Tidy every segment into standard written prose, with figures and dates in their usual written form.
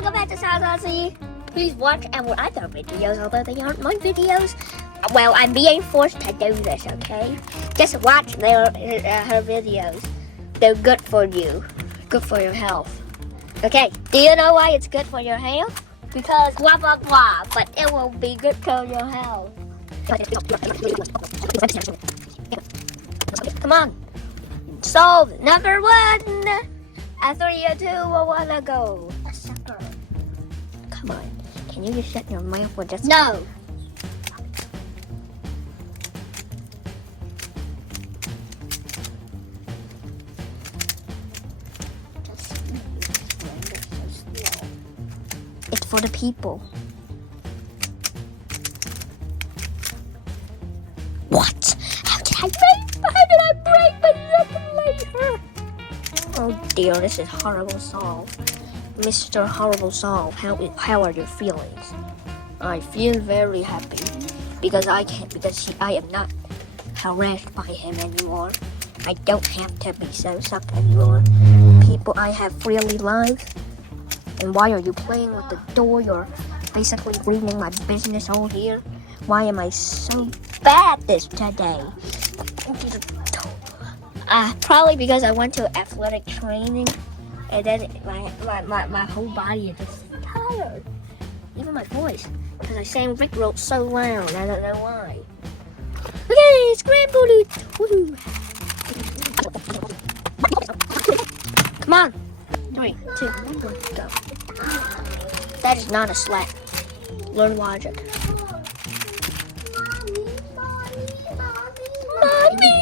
welcome back to South Aussie. Please watch our other videos, although they aren't my videos. Well, I'm being forced to do this, okay? Just watch her videos. They're good for you. Good for your health. Okay, do you know why it's good for your health? Because blah, blah, blah, but it will be good for your health. Come on. Solve number 1. A 3, a 2, a 1, go. A sucker. Come on. Can you just shut your mouth for just... No. It's for the people. What? How did I break the later? Oh dear, this is horrible solve. Mr. Horrible Solve, how are your feelings? I feel very happy because I am not harassed by him anymore. I don't have to be so sucked anymore. People, I have freely lives. And why are you playing with the door? You're basically ruining my business all here. Why am I so bad this today? Probably because I went to athletic training. And then my whole body is just tired. Even my voice. Because I sang Rick Roll so loud. I don't know why. Okay, scramble it. Woohoo. Come on. 3, 2, 1, go. That is not a slap. Learn logic. Mommy.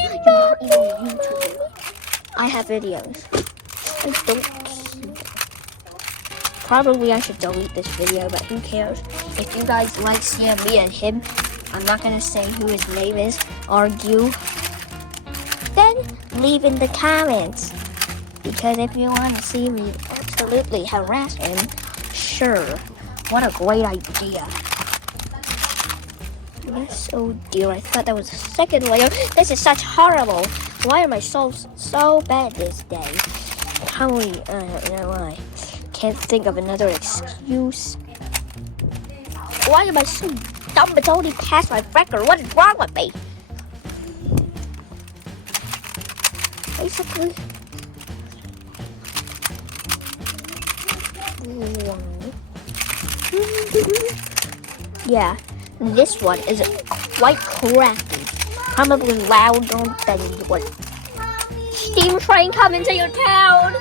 I have videos. I don't see them. Probably I should delete this video, but who cares? If you guys like seeing me and him, I'm not gonna say who his name is, argue. Then leave in the comments. Because if you want to see me absolutely harass him, sure. What a great idea. Yes, oh dear, I thought that was a second layer. This is such horrible. Why are my souls so bad this day? I don't know why. Can't think of another excuse. Why am I so dumb? It's only past my record. What is wrong with me? Basically. Yeah, this one is quite cracky. Probably louder than yours. Steam train coming to your town.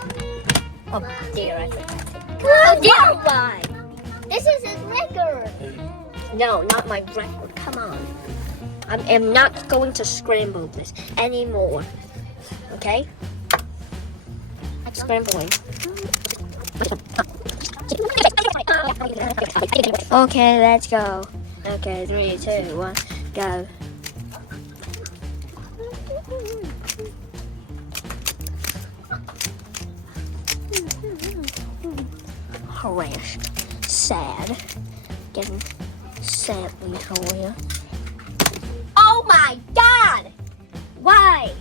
Oh dear, I forgot it. Oh dear, why? This is his record. No, not my record. Come on. I am not going to scramble this anymore. Okay? Scrambling. Okay, let's go. Okay, 3, 2, 1, go. Harassed, sad, getting sadly here. Oh my God! Why?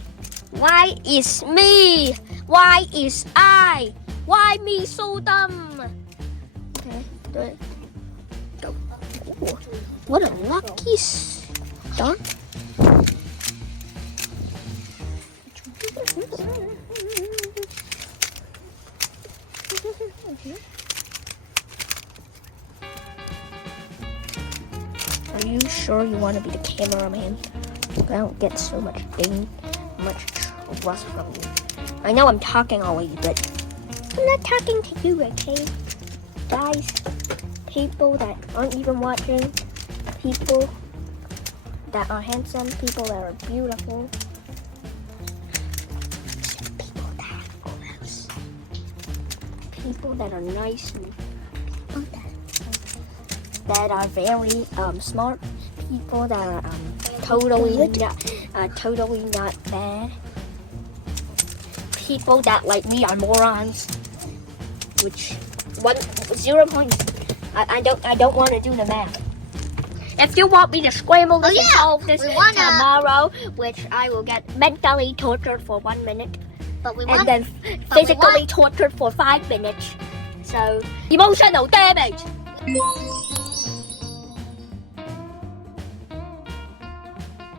Why is me? Why is I? Why me so dumb? Okay, do it. Go. Ooh, what a lucky start. Are you sure you want to be the cameraman? I don't get so much trust from you. I know I'm talking always, but I'm not talking to you, okay? Guys, people that aren't even watching, people that are handsome, people that are beautiful, people that are gross, people that are nice, people that are very smart, people that are totally not bad. People that like me are morons, which 0 points. I don't want to do the math. If you want me to scramble this and solve this tomorrow, which I will get mentally tortured for 1 minute, and then physically tortured for 5 minutes. episode. Emotional damage.